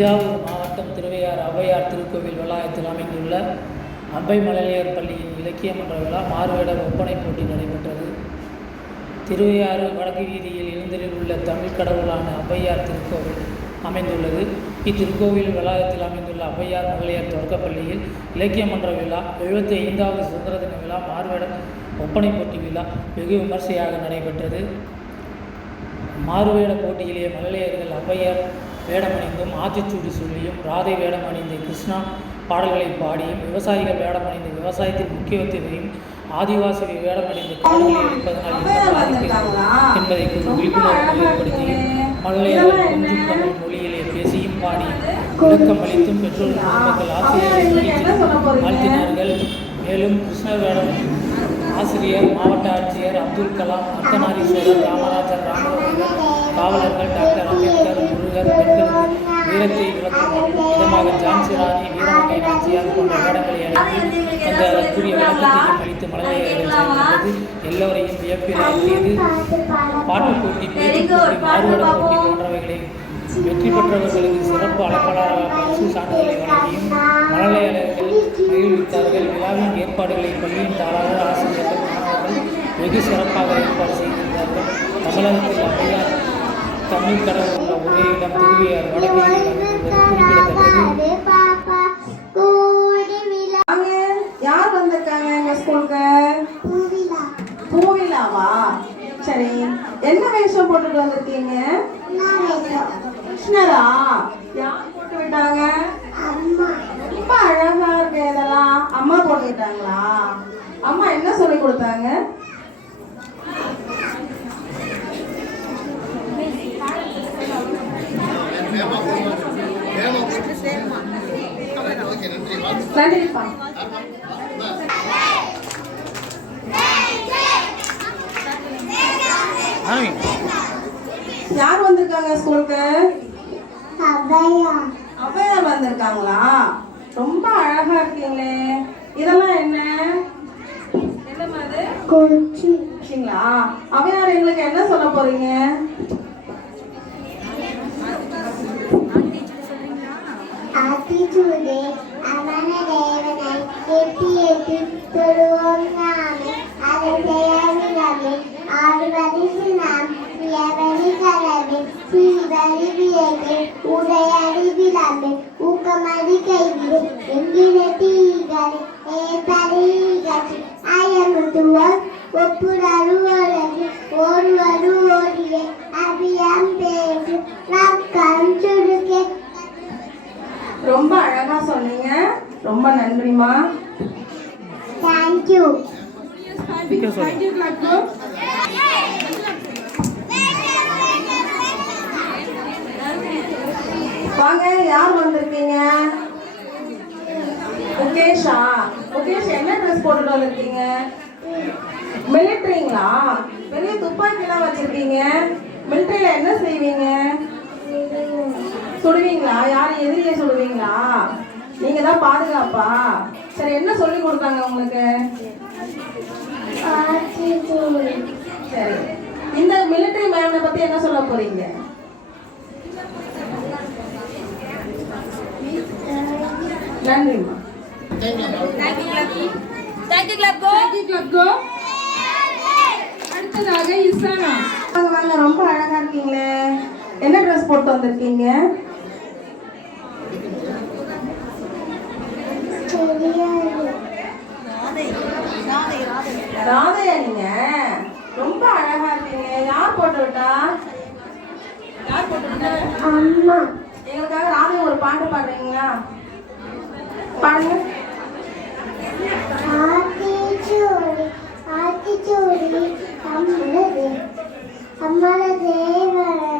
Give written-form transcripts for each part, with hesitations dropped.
தஞ்சாவூர் மாவட்டம் திருவையாறு ஔவையார் திருக்கோவில் வளாகத்தில் அமைந்துள்ள அம்பை மழலையர் பள்ளியின் இலக்கிய மன்ற விழா மாறுவேட ஒப்பனை போட்டி நடைபெற்றது. திருவையாறு வடக்கு வீதியில் எழுந்தரில் உள்ள தமிழ் கடவுளான ஔவையார் திருக்கோவில் அமைந்துள்ளது. இத்திருக்கோவில் வளாகத்தில் அமைந்துள்ள ஔவையார் மழலையர் தொடக்கப்பள்ளியில் இலக்கிய மன்ற விழா 75வது சுதந்திர தின விழா மாறுவேட ஒப்பனை போட்டி விழா வெகு விமர்சையாக நடைபெற்றது. மாறுவேட போட்டியிலேயே மழலையர்கள் ஔவையார் வேடமணிந்தும் ஆத்திச்சூடி சொல்லியும் ராதை வேடமணிந்து கிருஷ்ணா பாடல்களை பாடியும் விவசாயிகள் வேடமணிந்து விவசாயத்தின் முக்கியத்துவத்தையும் ஆதிவாசி வேடமணிந்து காடுகளை அளிப்பதனால் என்பதை விழிப்புணர்வு ஏற்படுத்தியும் மழலையர்கள் கொஞ்சம் தமிழ் மொழியிலே பேசியும் பாடியும் விளக்கம் அளித்தும் பெற்றோர் மக்கள் ஆசிரியர்கள் வாழ்த்தினார்கள். மேலும் கிருஷ்ண வேடம் ஆசிரியர் மாவட்ட ஆட்சியர் அப்துல் கலாம், அர்த்தநாரீஸ்வரர், காமராஜர், ராமலிங்கர், காவலர்கள், டாக்டர் அம்பேத்கர், முருகர், பெண்களுக்கு வீரத்தை விளக்கும் விதமாக ஜான்சி ராணி, வீரமங்கை நாச்சியார் போன்ற வேடங்களை அழைத்து அந்த அதற்குரிய விளக்கத்தையும் அளித்து மழலையர்கள் சேர்ந்தது எல்லோரையும் வியப்பில் ஆழ்த்தியது. பாட்டு போட்டி, பேச்சு போட்டி, மாறுவேட போட்டி போன்றவைகளை வெற்றி பெற்றவர்களுக்கு சிறப்பு அழைப்பாளராக பரிசு சான்றிதழை வழங்கியும் மழலையர்கள் மகிழ்வித்தார்கள். விழாவின் ஏற்பாடுகளை பள்ளியின் தாளாளர், ஆசிரியர்கள், மாணவர்கள் வெகு சிறப்பாக ஏற்பாடு செய்திருந்தார்கள். தமிழகத்தில் ஔவையார் தமிழ் கடவுள் உள்ள ஒரே இடம் திருவையாறு வடக்கு குறிப்பிடத்தக்கது. யார் வந்திருக்காங்க எங்க ஸ்கூலுக்கு? பூவிலாவா? சரி, என்ன வேஷம் போட்டுட்டு வந்திருக்கீங்க? கிருஷ்ணரா? யார் போட்டு விட்டாங்க? ரொம்ப அழகா இருக்கு. இதெல்லாம் அம்மா போட்டு விட்டாங்களா? அம்மா என்ன சொல்லி கொடுத்தாங்க? நன்றிப்பா. யார் வந்திருக்காங்க ஸ்கூலுக்கு? ஔவையார் வந்திருக்காங்களா? ரொம்ப அழகா இருக்கீங்களே. இதெல்லாம் என்ன? என்னமாதுங்களா? ஔவையார் எங்களுக்கு என்ன சொல்ல போறீங்க? ஆத்திச்சூடி அவன தேவனை எட்டி எட்டி தொழுவோம் நாமே அதை செய்யவில்லை ஆடுவதில் நாம் வியவழி கலவை சீவழி வியக்கு உடையடி விளம்பு ஊக்கமடி கைவிடு எங்கின தீகள் ஏற்படுகிறது அயமுத்துவோர் ஒப்புடரு ஒழகு ஒருவரு ஓடியே அபியம் பேசு நக்கம் சுருக்கே. ரொம்ப அழகா சொன்னீங்க. ரொம்ப நன்றிமா. தேங்க்யூ. வாங்க, யார் வந்திருக்கீங்க? முகேஷா? முகேஷ் என்ன ட்ரெஸ் போட்டுட்டு வந்திருக்கீங்க? மிலிட்டரிங்களா? பெரிய துப்பாக்கிலாம் வச்சிருக்கீங்க. மிலிட்டரியில என்ன செய்வீங்க? சுடுவீங்களா? யாரும் எதிரியை சுடுவீங்களா? நீங்க தான் பாதுகாப்பா? சரி, என்ன சொல்லி கொடுத்தாங்க உங்களுக்கு? சரி, இந்த மிலிட்டரி மேனை பத்தி என்ன சொல்ல போறீங்க? நன்றிமா. அடுத்ததாக இசானா. வாங்க, ரொம்ப அழகா இருக்கீங்களே. என்ன ட்ரெஸ் போட்டு வந்திருக்கீங்க? ராதையா? நீங்க ரொம்ப அழகா இருக்கீங்க. யார் போட்டு விட்டா? யார் போட்டு விட்டா? அம்மா. எங்களுக்காக ராதை ஒரு பாட்டு பாடுறீங்களா? பாடுங்க. ஆத்திச்சூடி ஆத்திச்சூடி அம்மள தேவனை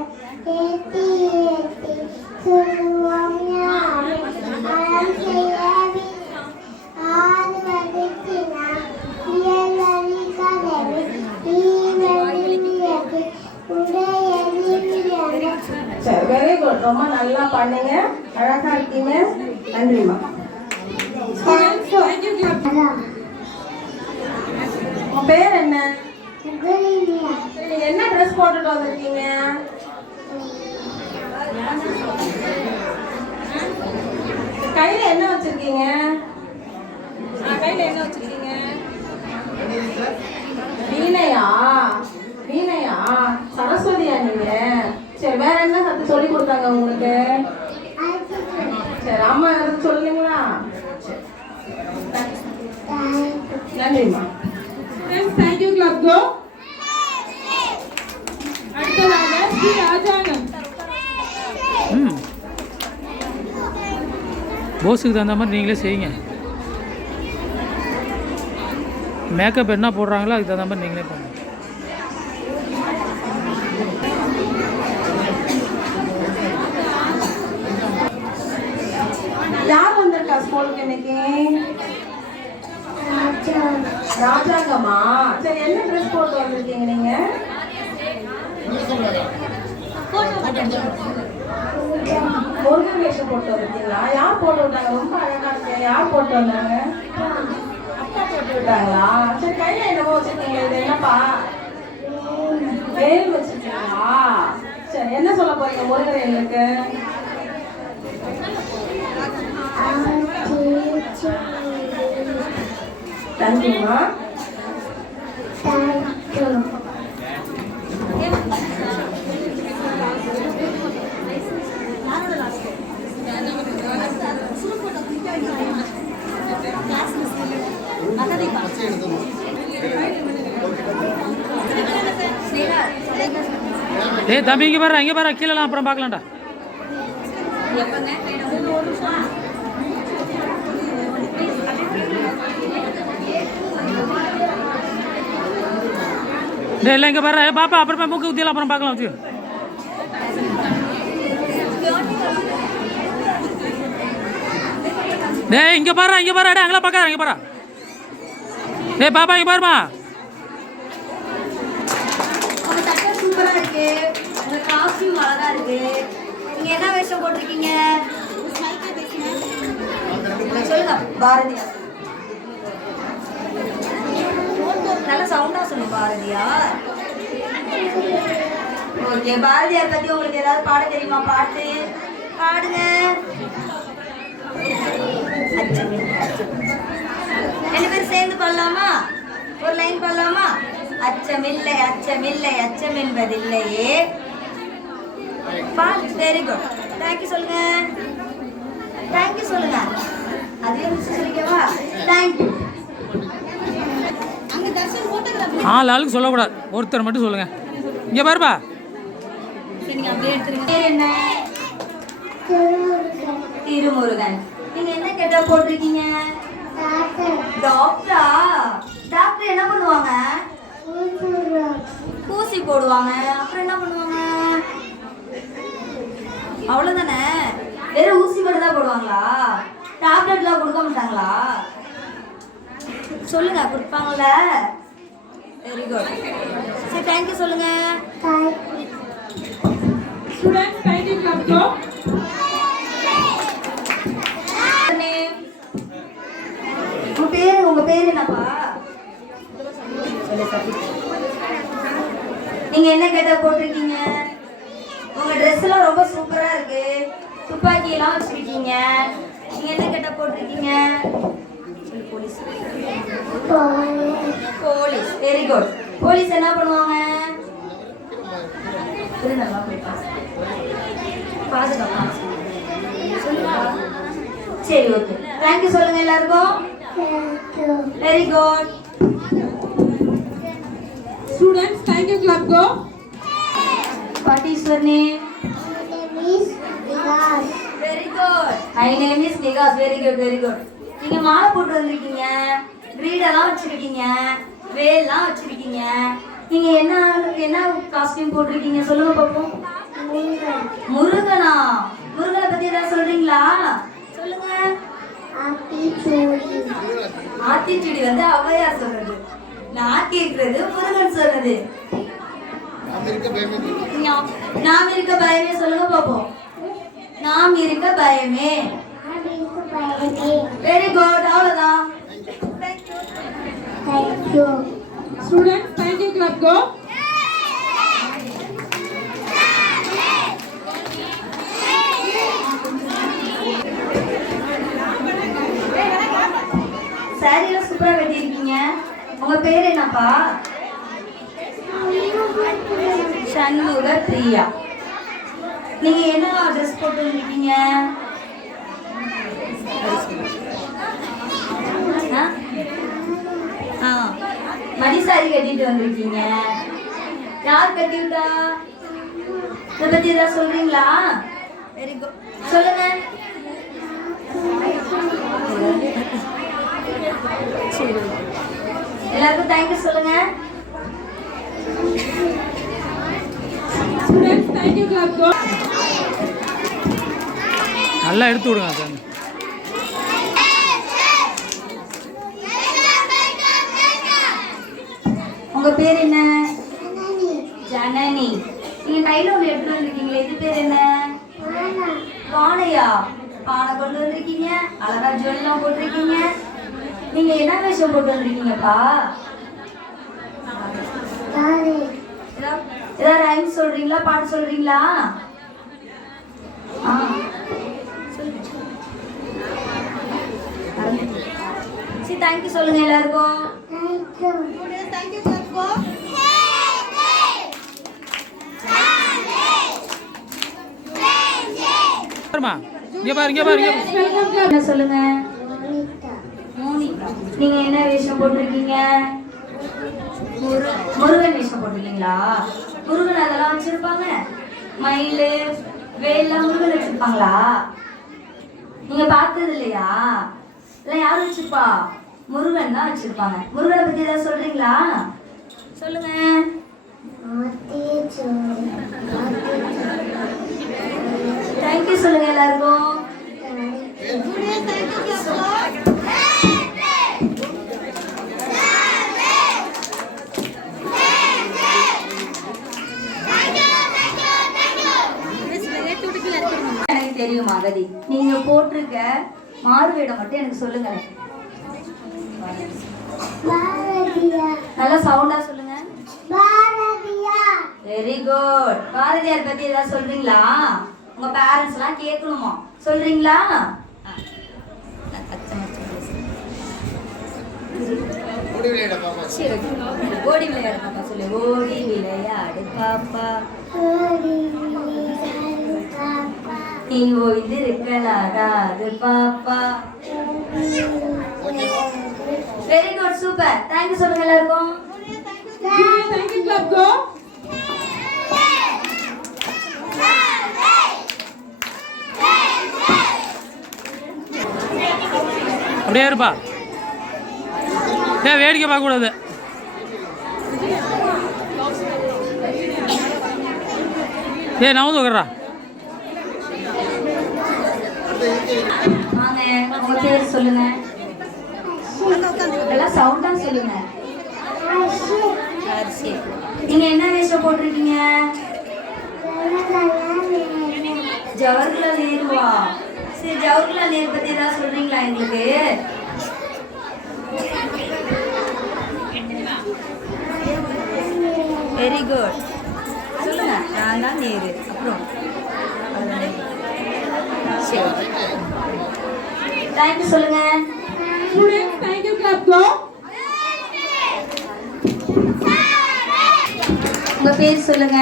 ஏத்தி ஏத்தி சொல்லுவோம் யாமே அறம் செய்யவி ஆடுவதற்கு நாம் வியலறி கதவி தீவழி வியக்கு உடையறி வியக்கு. சரி, வெரி குட். ரொம்ப நல்லா பண்ணுங்க. அழகா இருக்கீங்க. நன்றிமா. உங்க பேர் என்ன? என்ன ட்ரெஸ் போட்டுட்டு வந்திருக்கீங்க? கையில என்ன வச்சிருக்கீங்க? கையில என்ன வச்சிருக்கீங்க? வீணையா? வீணையா? சரஸ்வதியா நீங்க? சரி, வேற என்ன சத்து சொல்லி கொடுத்தாங்க உங்களுக்கு? சரி, அம்மா எதாவது சொல்லுங்களா? நன்றிம்மா. Thank you, Club Go. அடுத்ததாக ஸ்ரீ ராஜாங்கம். போஸுக்கு தகுந்த மாதிரி நீங்களே செய்யுங்க. மேக்கப் என்ன போடுறாங்களோ அதுக்கு தகுந்த மாதிரி நீங்களே பண்ணுங்க. யார் வந்திருக்கா ஸ்கூலுக்கு இன்னைக்கு? ராஜாங்கம்மா. சரி, என்ன ட்ரெஸ் போட்டு வந்திருக்கீங்க நீங்க? முருகன் வேஷம் போட்டு வந்திருக்கீங்களா? யார் போட்டு விட்டாங்க? ரொம்ப அழகா இருக்கு. யார் போட்டு வந்தாங்க? அப்பா போட்டு விட்டாங்களா? சரி, கையில என்னமோ வச்சிருக்கீங்க, இது என்னப்பா? வேல் வச்சிருக்கீங்களா? சரி, என்ன சொல்ல போறீங்க முருகவேலுக்கு? தேங்க்யூமா. டேய் தம்பி, இங்கே பாரு கீழே அப்புறம் பார்க்கலாம்டா. டேய் இல்லை இங்கே பாரு பாப்பா, அப்புறமா மூக்கு ஊற்றியெல்லாம் அப்புறம் பார்க்கலாம் வச்சு. டேய் இங்கே பாரு டே அங்கெல்லாம் பார்க்காத, இங்கே பாரு. டேய் பாப்பா இங்கே பாருமா. உங்க சட்டை சூப்பரா இருக்கு, உங்க காஸ்டியூம் அழகா இருக்கு. நீங்க என்ன வேஷம் போட்டிருக்கீங்க? சொல்லுங்க. பாரதியா. நல்ல சவுண்டா சொல்லுங்க. பாரதியா. ஓகே, பாரதியார் பத்தி உங்களுக்கு ஏதாவது பாட தெரியுமா? பாட்டு பாடுங்க. ரெண்டு பேரும் சேர்ந்து பாடலாமா? ஒரு லைன் பாடலாமா? அச்சமில்லை அச்சமில்லை அச்சம் என்பதில்லையே. Very good. தேங்க்யூ சொல்லுங்க. தேங்க்யூ சொல்லுங்க. அதுவே மிஸ் சொல்லிக்கவா? தேங்க்யூ. ஆளுக்கு சொல்லக்கூடாது, ஒருத்தர் மட்டும் சொல்லுங்க. இங்கே பாருப்பா. நீங்க அப்படியே எடுத்துருங்க. பேர் என்ன? திருமுருகன். நீங்க என்ன கேட்டா போட்டிருக்கீங்க? டாக்டரா? டாக்டர் என்ன பண்ணுவாங்க? ஊசி போடுவாங்க. அப்புறம் என்ன பண்ணுவாங்க? அவ்வளவுதானே? வெறும் ஊசி மட்டும் தான் போடுவாங்களா? டேப்லெட்லாம் கொடுக்க மாட்டாங்களா? சொல்லுங்க, கொடுப்பாங்கல்ல? Very good. சரி, தேங்க்யூ சொல்லுங்க. Students, thank you, Club Go. உங்க பேரு என்னப்பா? நீங்க என்ன கேட்டா போட்டிருக்கீங்க? உங்க ட்ரெஸ் எல்லாம் ரொம்ப சூப்பரா இருக்கு. துப்பாக்கி எல்லாம் வச்சிருக்கீங்க. நீங்க என்ன கேட்டா போட்டிருக்கீங்க? Police. Police. Very good. Police என்ன பண்ணுவாங்க? பாதுகாப்பு. சொல்லுங்க. சரி, ஓகே. தேங்க்யூ சொல்லுங்க எல்லாருக்கும். Very good. Students, thank you, Club Go. What is your name? Very good. My name is Nigas. Very good, very good. நீங்க மாலை போட்டு வந்திருக்கீங்க, கிரீடெல்லாம் வச்சிருக்கீங்க, வேல்லாம் வச்சிருக்கீங்க. நீங்க என்ன காஸ்டியூம் போட்டிருக்கீங்க சொல்லுங்க பாப்போம். முருகனா? முருகனை பத்தி ஏதாவது சொல்றீங்களா? சொல்லுங்க. ஆத்திச்சூடி வந்து ஔவையார் சொல்றது, நான் கேட்கறது முருகன் சொல்றது. நாம் இருக்க பயமே சொல்லுங்க பாப்போம். நாம் இருக்க பயமே. Very good. அவ்வளவுதான். Students, thank you, Club Go. சாரியெல்லாம் சூப்பரா கட்டியிருக்கீங்க. உங்க பேர் என்னப்பா? சண்முக பிரியா. நீங்க என்ன ட்ரெஸ் போட்டு இருக்கீங்க? மடி சாரி கட்டிட்டு வந்திருக்கீங்க. யார் கட்டிவிட்டா? இதை பத்தி ஏதாவது சொல்றீங்களா? வெரி குட், சொல்லுங்க. எல்லாருக்கும் தேங்க்யூ சொல்லுங்க. Students, thank you clap go. நல்லா எடுத்து விடுங்க சார். உங்க பேர் என்ன? ஜனனி. நீங்க கையில ஒண்ணு எடுத்து வந்திருக்கீங்களே, இது பேர் என்ன? பானையா? பானை கொண்டு வந்திருக்கீங்க. அழகா ஜுவல்லாம் போட்டிருக்கீங்க. நீங்க என்ன வேஷம் போட்டு வந்திருக்கீங்கப்பா? ஏதாவது ரைம் சொல்றீங்களா, பாட்டு சொல்றீங்களா? சரி, தேங்க்யூ சொல்லுங்க எல்லாருக்கும். இங்க பாரு. என்ன சொல்லுங்க? மோனிகா. நீங்க என்ன வேஷம் போட்டிருக்கீங்க? முருகன் வேஷம் போட்டிருக்கீங்களா? முருகன் அதெல்லாம் வச்சிருப்பாங்க. மயில் வேல்லாம் முருகன் வச்சிருப்பாங்களா? நீங்க பார்த்தது இல்லையா? இதெல்லாம் யாரும் வச்சிருப்பா? முருகன் தான் வச்சிருப்பாங்க. முருகனை பத்தி ஏதாவது சொல்றீங்களா? சொல்லுங்க. தேங்க்யூ சொல்லுங்க எல்லாருக்கும். எனக்கு தெரியும் அகதி. நீங்க போட்டிருக்க மாறுவேடம் மட்டும் எனக்கு சொல்லுங்க. நல்லா சவுண்டா சொல்லுங்க. Very good. பாரதியார் பத்தி ஏதாவது சொல்றீங்களா? உங்க பேரண்ட்ஸ் எல்லாம் கேட்கணுமா? சொல்றீங்களா? ஓடி விளையாடு பாப்பா சொல்லு. ஓடி விளையாடு பாப்பா, நீ ஓய்ந்து இருக்கலாகாது பாப்பா. Very good, super. தேங்க்யூ சொல்லுங்க எல்லாருக்கும். Thank you clap go. அப்படியே இருப்பா. வேடிக்கை பார்க்க கூடாது. நான் உட்கார்றா. வாங்க, உங்க பேர் சொல்லுங்க. எல்லாம் சவுண்டா சொல்லுங்க. நீங்க என்ன வேஷம் போட்டிருக்கீங்க? ஜவஹர்லால் நேருவா? சரி, ஜவஹர்லால் நேரு பத்தி ஏதாவது சொல்றீங்களா எங்களுக்கு? வெரி குட், சொல்லுங்க. நான் தான் நேரு. அப்புறம் தேங்க்யூ சொல்லுங்க. Students, thank you clap go. உங்க பேர் சொல்லுங்க.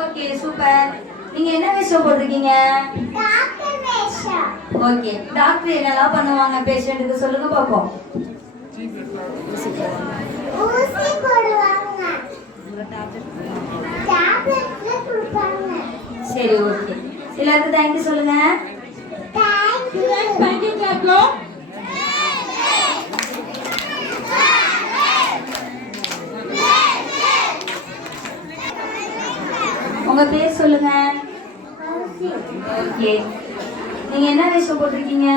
Okay, super. நீங்க என்ன வேஷம் போட்டிருக்கீங்க? ஓகே, டாக்டர் என்னெல்லாம் பண்ணுவாங்க பேஷண்ட்டுக்கு சொல்லுங்க பாப்போம். சரி, ஓகே. எல்லாருக்கும் தேங்க்யூ சொல்லுங்க. Students, thank you clap go. உங்க பேர் சொல்லுங்க. ஓகே, நீங்க என்ன வேஷம் போட்டிருக்கீங்க?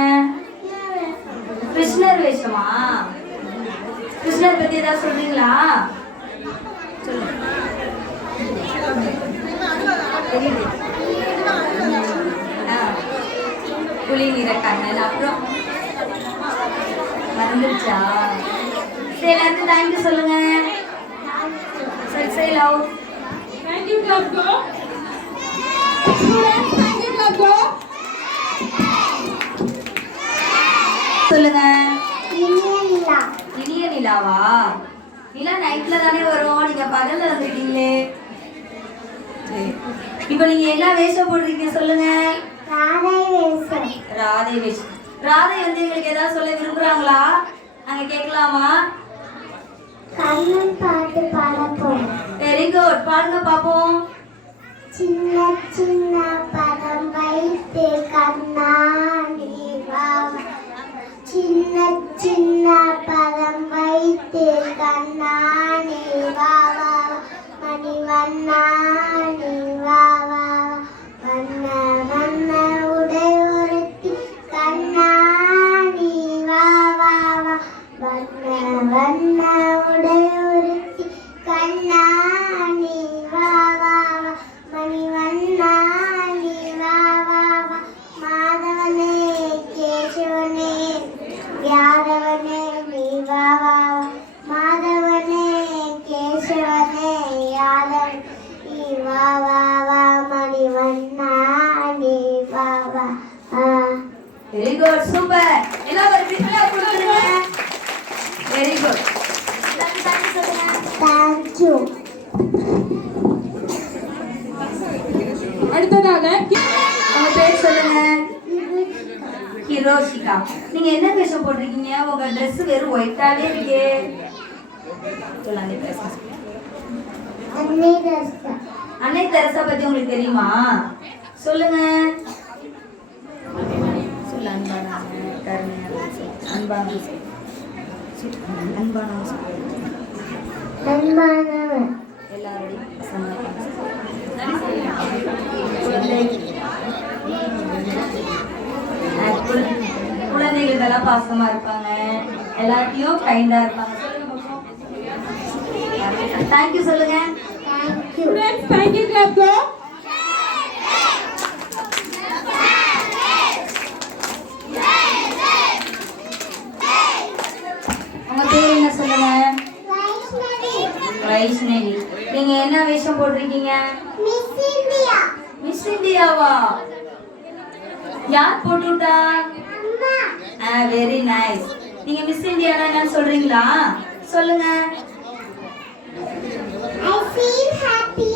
கிருஷ்ணர் வேஷமா? கிருஷ்ணர் பத்தி ஏதாவது சொல்றீங்களா? புலி நிற கண்ணன். அப்புறம் மறந்துருச்சா? சரி, எல்லாருக்கும் தேங்க்யூ சொல்லுங்க. சரி, love. Thank you clap go. Students, thank you clap go. சொல்லுங்க. இனிய நிலா. இனிய நிலாவா? நிலா நைட்ல தானே வரும், நீங்க பகல்ல வந்துட்டீங்களே. சரி. இப்போ நீங்க என்ன வேஷம் போடுறீங்க சொல்லுங்க. ராதை வேஷம். ராதை வேஷம். ராதை வந்து எங்களுக்கு ஏதாவது சொல்ல விரும்புறாங்களா? நாங்க கேட்கலாமா? கண்ணன் பாட்டு பாடப்போம். வெரி குட், பாடுங்க பாப்போம். சின்ன சின்ன படம் வைத்து கண்ணாடி வாவா. சின்ன சின்ன படம் வைத்து கண்ணாடி வாவா. மணி வண்ணாடி வாவா. வண்ண வண்ண உடை ஒருத்தி கண்ணாடி வாவா. வண்ண வண்ண உடை ஒருத்தி கண்ணாடி வாவா. மணி வண்ணாடி வாவா. மாதவனே கேசவனே யாதவனே நீ வாவா. மாதவனே கேசவனே யாதவன் நீ வாவா. மணி வண்ணாடி வாவா. Very good, super. எல்லாம் ஒரு பிக்ல கொடுத்துருங்க. Very good. தேங்க்யூ சொல்லுங்க. தேங்க்யூ. அடுத்ததாக உங்க பேர் சொல்லுங்க. ஹிரோஷிகா. நீங்க என்ன வேஷம் போட்டிருக்கீங்க? உங்க Dress வெறும் ஒயிட்டாவே இருக்கே. சொல்லாங்க பேச. அன்னை ரஸ்தா. அன்னை தெரசா பத்தி உங்களுக்கு தெரியுமா? சொல்லுங்க. சொல்ல அன்பானவங்க, கருணையானவங்க, அன்பானவங்க, அன்பானவங்க. அன்பானவன். எல்லாரோடையும் குழந்தைகள் எல்லாம் பாசமா இருப்பாங்க, எல்லாத்தையும் கைண்டா இருப்பாங்க. தேங்க்யூ சொல்லுங்க. Thank you. students, thank you clap go. உங்க பேர் என்ன சொல்லுங்க? வைஷ்ணவி. வைஷ்ணவி. நீங்க என்ன வேஷம் போட்டிருக்கீங்க? Miss India. மிஸ் இந்தியாவா? யார் போட்டுட்டா? அம்மா. Very nice. நீங்க மிஸ் இந்தியானா என்னன்னு சொல்றீங்களா? சொல்லுங்க. I feel happy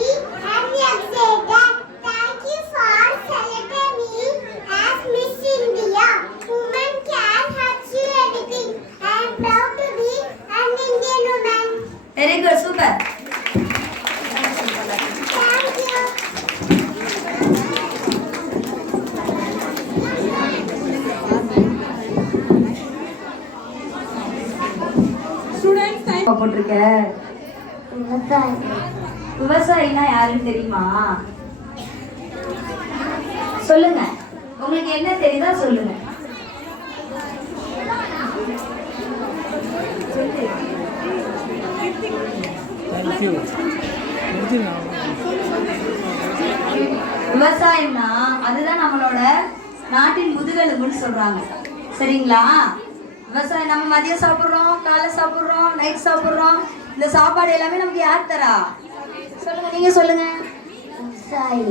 and excited. Thank you for selecting me as Miss India. Women can achieve anything. I am proud to be an Indian woman. Very good, super. Thank you. Students, thank போட்டிருக்க. விவசாயி. விவசாயினா யாருன்னு தெரியுமா? சொல்லுங்க. உங்களுக்கு என்ன தெரியுதா சொல்லுங்க. Thank you. விவசாயம்னா அதுதான் நம்மளோட நாட்டின் முதுகெலும்புன்னு சொல்றாங்க. சரிங்களா? விவசாயம் நம்ம மதியம் சாப்பிட்றோம், காலை சாப்பிட்றோம், நைட் சாப்பிட்றோம். இந்த சாப்பாடு எல்லாமே நமக்கு யார் தரா? சொல்லுங்க, நீங்க சொல்லுங்க. விவசாயி.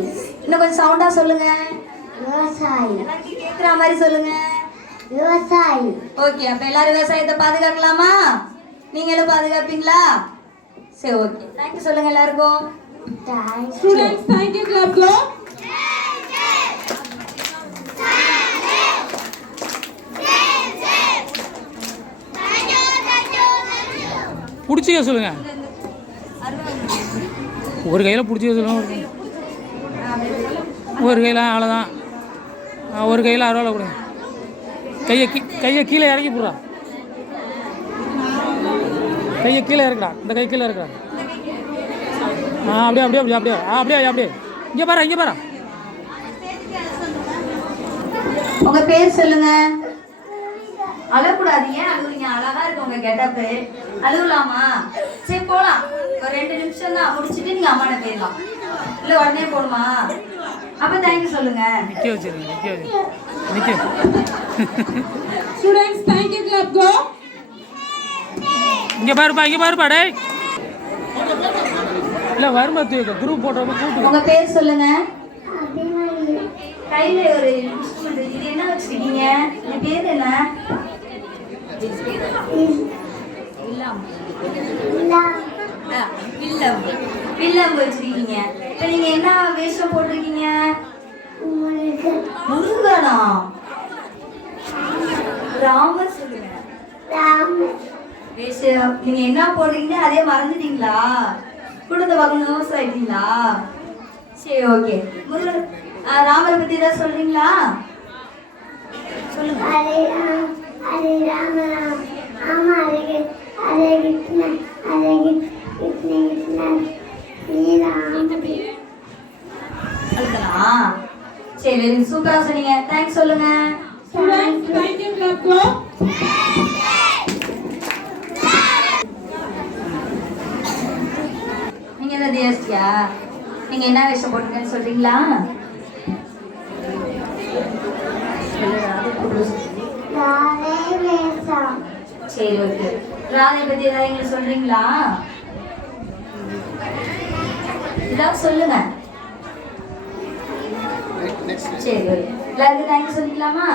இன்னும் கொஞ்சம் சவுண்டா சொல்லுங்க. விவசாயி. எல்லாருக்கும் கேட்குற மாதிரி சொல்லுங்க. விவசாயி. ஓகே, அப்ப எல்லாரும் விவசாயத்தை பாதுகாக்கலாமா? நீங்களும் பாதுகாப்பீங்களா? சரி, ஓகே. தேங்க்யூ சொல்லுங்க எல்லாருக்கும். Thank you. students, thank you clap go. பிடிச்சிக்க சொல்லுங்க. ஒரு கையில் பிடிச்சிக்க சொல்லுங்க. ஒரு கையில் அவ்வளோதான். ஒரு கையில் அறுவாலை கொடுங்க. கையை கீழே இறக்கி போடுறா. கையை கீழே இறக்குறா. இந்த கை கீழே இறக்குறா. அப்படியே அப்படியே அப்படியே அப்படியே அப்படியே அப்படியே. இங்கே பாரு, இங்கே பாரு. உங்க பேர் சொல்லுங்க. அழக்கூடாது. ஏன் அழுகுறீங்க? அழகா இருக்கு உங்க கெட்டப்பு. அழுகலாமா? சரி, போலாம். ஒரு 2 நிமிஷம் தான், முடிச்சுட்டு நீங்க அம்மாட்ட போயிடலாம். இல்லை உடனே போடுமா? அப்ப தேங்க்யூ சொல்லுங்க. நிற்க வச்சிருங்க, நிற்க வச்சு நிற்க. Students, thank you clap go. இங்கே பாருப்பா, இங்கே பாருப்பா. டே இல்லை வரும்போது குரூப் போட்டோம் கூப்பிட்டு. உங்க பேர் சொல்லுங்க. அபிமன்யு. கையில ஒரு இன்ஸ்ட்ருமெண்ட், இது என்ன வச்சிருக்கீங்க? என் பேர் என்ன? வில்லம்பு வச்சிருக்கீங்க. இப்ப நீங்க என்ன வேஷம் போட்டிருக்கீங்க? முருகனா? ராமர் சொல்லுங்க. வேஷம் நீங்க என்ன போடுறீங்க அதே மறந்துட்டீங்களா? குடும்ப வகுப்பு ஆயிட்டீங்களா? சரி ஓகே. முருகன் ராமரை பத்தி ஏதாவது சொல்றீங்களா? சொல்லுங்க. हरे राम राम राम हरे कृष्ण हरे राम அழுதலாம். சரி சூப்பரா சொன்னீங்க. தேங்க்ஸ் சொல்லுங்க. Students, thank you, clap go. நீங்க என்ன தேவஸ்தியா? நீங்க என்ன வேஷம் போட்டுருக்கேன்னு சொல்றீங்களா? राधे वेशम சரி ஓகே. ராதை பத்தி ஏதாவது எங்களுக்கு சொல்றீங்களா? ஏதாவது சொல்லுங்க. சரி ஓகே. எல்லாருக்கும் தேங்க்ஸ் சொல்லிக்கலாமா?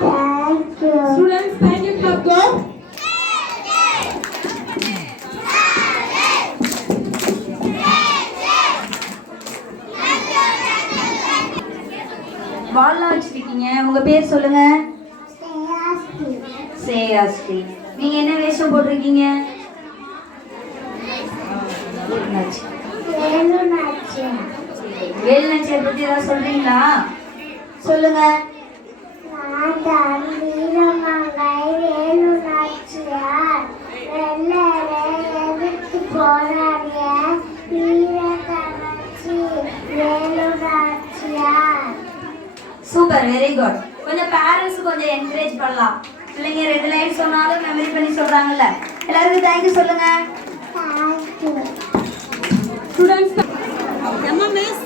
Thank you Students, thank you, clap go. வால்லாம் வச்சிருக்கீங்க. உங்க பேர் சொல்லுங்க. श्रेयास्ती சேயாஸ்ரீ. நீங்க என்ன வேஷம் போட்டிருக்கீங்க? वेलु नाचिया வேலுநாச்சியார் பத்தி ஏதாவது சொல்றீங்களா? சொல்லுங்க. நான் வீரமங்கை வேலு நாச்சியார் வெள்ளரை எதிர்த்து போராடிய வீரகணச்சி Velu Nachiyar. Super, very good. கொஞ்சம் பேரண்ட்ஸ் கொஞ்சம் என்கரேஜ் பண்ணலாம். பிள்ளைங்க 2 லைன் சொன்னாலும் மெமரி பண்ணி சொல்றாங்கல்ல. எல்லாருக்கும் தேங்க்யூ சொல்லுங்க. Thank you Students, miss.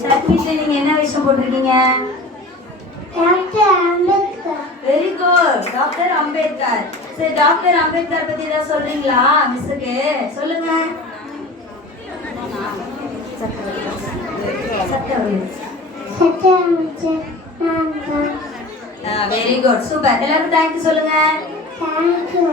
சத்மிஸ்ரீ நீங்க என்ன வேஷம் போட்டிருக்கீங்க? Doctor Ambedkar very good, doctor Ambedkar. சரி, டாக்டர் அம்பேத்கர் பத்தி ஏதாவது சொல்றீங்களா மிஸ்ஸுக்கு? சொல்லுங்க. சட்டமைச்சர் நான் வெரி குட், சூப்பர். எல்லாருக்கும் தேங்க்யூ சொல்லுங்க. தேங்க்யூ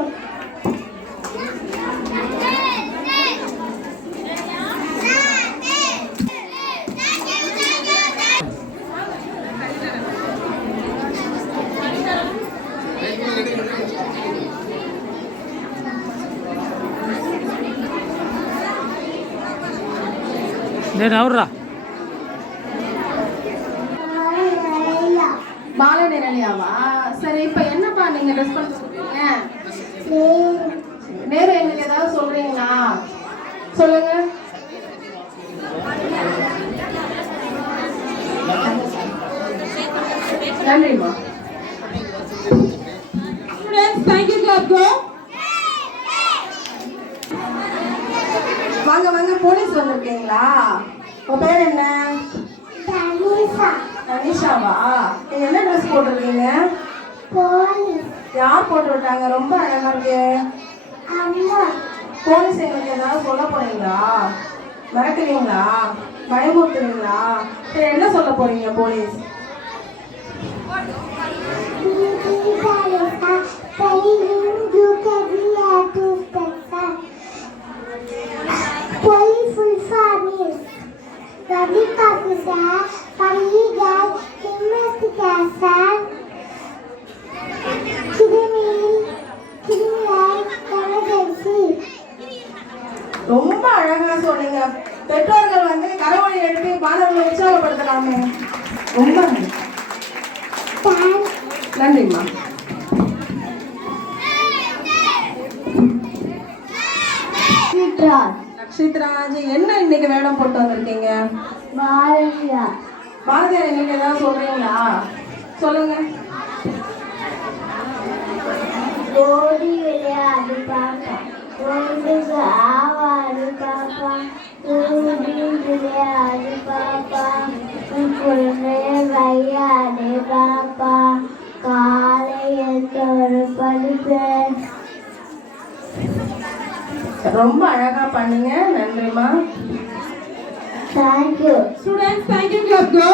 నేను ఎవర్రా பால நிரலியாவா? சரி, இப்ப என்னப்பா நீங்க ட்ரெஸ் பண்ண சொல்றீங்க? நேரம் எங்களுக்கு ஏதாவது சொல்றீங்களா? சொல்லுங்க. நன்றிம்மா. Students, thank you, clap go. வாங்க வாங்க, போலீஸ் வந்திருக்கீங்களா? உங்க பேர் என்ன? தனிஷா அனிஷாவா? நீங்க என்ன ட்ரெஸ் போட்டிருக்கீங்க? போலீஸ் யார் போட்டு விட்டாங்க? ரொம்ப அழகா இருக்கு. அம்மா போலீஸ் எங்களுக்கு ஏதாவது சொல்ல போறீங்களா? மிரட்டுவீங்களா? பயமுறுத்துவீங்களா? சரி, என்ன சொல்ல போறீங்க police? Police full form is public officer for legal investigation, criminal emergency. ரொம்ப அழகா சொன்னீங்க. பெற்றோர்கள் வந்து கரவொலி எழுப்பி மாணவர்களை உற்சாகப்படுத்தலாமே. ரொம்ப நன்றி. நன்றிம்மா. நக்ஷித்ராஜ், என்ன இன்னைக்கு வேடம் போட்டு வந்திருக்கீங்க? பாரதியார் பாரதியார் இன்னைக்கு ஏதாவது சொல்றீங்களா? சொல்லுங்க. ஓடி விளையாடு பாப்பா, ஓடுக ஆவாடு பாப்பா, ஓடி விளையாடு பாப்பா, குழந்தைய விளையாடு பாப்பா, காலை எந்தொரு படிப்பேன். ரொம்ப அழகா பண்ணீங்க. நன்றிம்மா. Thank you Students, thank you, clap go.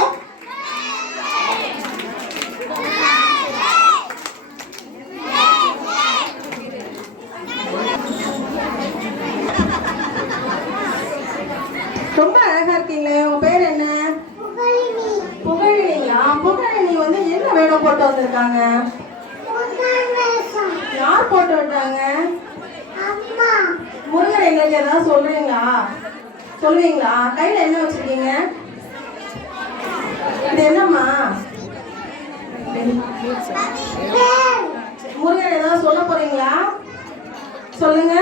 Murugan வேஷம். யார் போட்டு விட்டாங்க? அம்மா. முருகர் எங்களுக்கு ஏதாவது சொல்றீங்களா? சொல்லுவீங்களா? கையில என்ன வச்சிருக்கீங்க? இது என்னம்மா? வேல். முருகர் ஏதாவது சொல்ல போறீங்களா? சொல்லுங்க.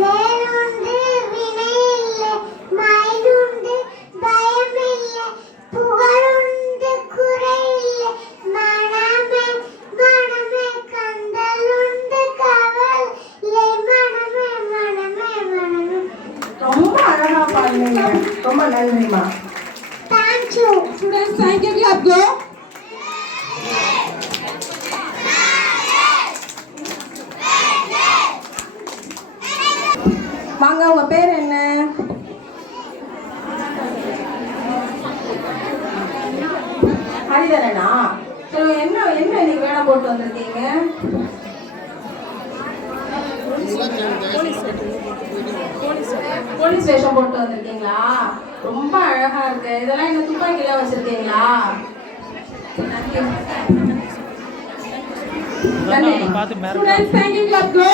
வேலுண்டு வினையில்லை, மயிலுண்டு பயமில்லை, புகழுண்டு குறையில்லை, மனமே மனமே கந்தலுண்டு கவலை, மனமே மனமே மனமே. ரொம்ப அழகா பாடுனீங்க. ரொம்ப நன்றிம்மா. Thank you. Students, thank you. Clap. Go. வாங்க, உங்க பேர் என்ன? ஹரிதரனா? சரி, என்ன என்ன இன்னைக்கு வேலை போட்டு வந்திருக்கீங்க? போலீஸ் வேஷம் போட்டு வந்திருக்கீங்களா? ரொம்ப அழகா இருக்கு. இதெல்லாம் என்ன துப்பாக்கிலாம் வச்சிருக்கீங்களா? நன்றி. பார்த்து மேலே Students, thank you. Clap. Go.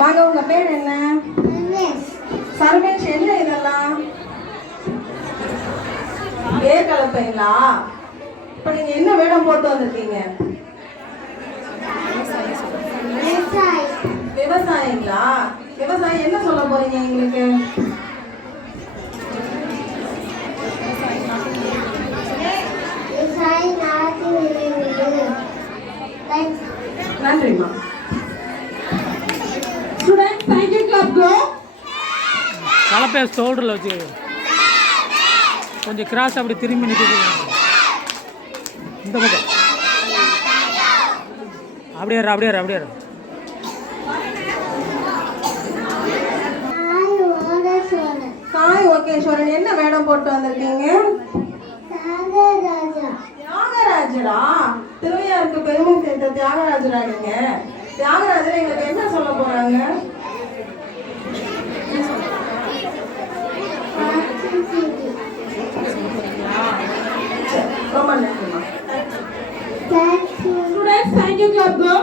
வாங்க, உங்க பேர் என்ன? Yes. சர்வேஷ், என்ன இதெல்லாம்? ஏர் கலப்பைங்களா? இப்ப நீங்க என்ன வேடம் போட்டு வந்திருக்கீங்க? விவசாயி. விவசாயிங்களா? விவசாயி என்ன சொல்ல போறீங்க எங்களுக்கு? விவசாயி நாட்டு விளைவுகள். Thanks. நன்றிம்மா. Students, thank you. Clap. Go. கலப்பையை ஷோல்டரில் வச்சு கொஞ்சம் கிராஸ் அப்படி திரும்பி நிற்க இந்த பக்கம் அப்படியே இரு, அப்படியே இரு, அப்படியே இரு. நாய் ஓட சோழ. சாய் ஓகேஸ்வரன், என்ன வேடம் போட்டு வந்திருக்கீங்க? நாகராஜா. தியாகராஜரா? திருவையாருக்கு பெருமை சேர்த்த தியாகராஜரா நீங்க? தியாகராஜர் எங்களுக்கு என்ன சொல்ல போறாங்க? சரி, ரொம்ப நன்றிம்மா. Thank you. Students, thank you. Clap. Go.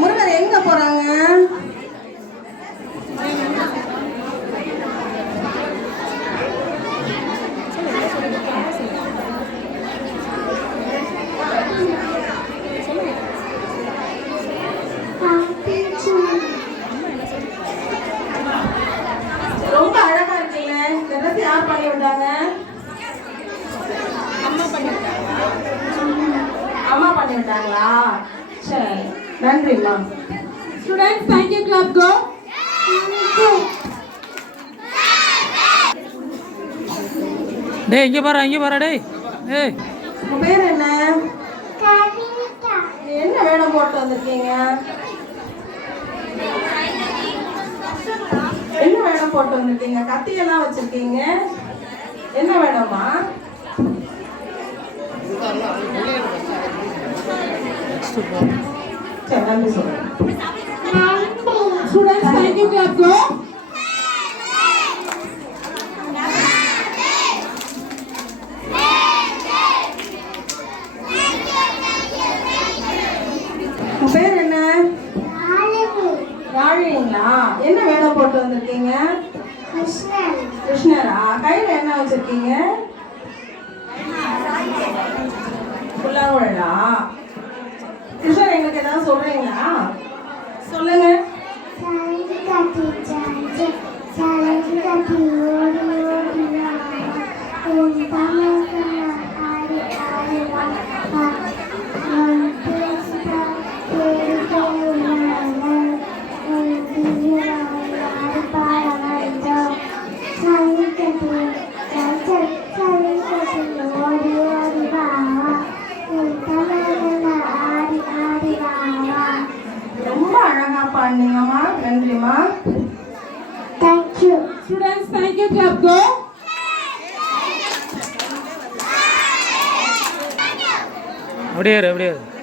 Murugar எங்க போறாங்க? ரொம்ப அழகா இருக்கீங்க. இந்த ட்ரெஸ் யார் பண்ணி விட்டாங்க? அம்மா பண்ணி விட்டாங்களா? சரி, நன்றிம்மா. Students, thank you. Clap. Go. டேய் இங்கே பாரு, இங்கே பாரு, டேய் ஏய் உங்க பேர் என்ன? கவிதா. என்ன வேடம் போட்டு வந்திருக்கீங்க? என்ன வேடம் போட்டு வந்திருக்கீங்க? கத்தியெல்லாம் வச்சிருக்கீங்க. என்ன வேடமா? சரி, நன்றி சொல்லுங்க. Students, thank you. Clap. Go. உங்க பேர் என்ன? ஆலமி. ராழிங்களா? என்ன வேடம் போட்டு வந்திருக்கீங்க? கிருஷ்ணன். கிருஷ்ணரா? கையில என்ன வச்சிருக்கீங்க? புல்லாங்குழலா? கிருஷ்ணர் எங்களுக்கு ஏதாவது சொல்றீங்களா? சொல்லுங்க. சலங்கி கட்டி சாஞ்சு, சலங்கி கட்டி ஓடி ஓடி வா. உன் தமிழ்ல ஆடி ஆடி வா. உன் பேசுதா தேடி தேடி வா. உன் தீவிரம் ஆடி பாட வந்தோம். சலங்கி கட்டி சாஞ்சு, சலங்கி கட்டி ஓடி ஓடி வா. உன் தமிழ்ல ஆடி ஆடி வா. ரொம்ப அழகா பாடுனீங்கம்மா. நன்றிம்மா. Thank you. Students, thank you. Clap. Go. அப்படியே இரு, அப்படியே இரு.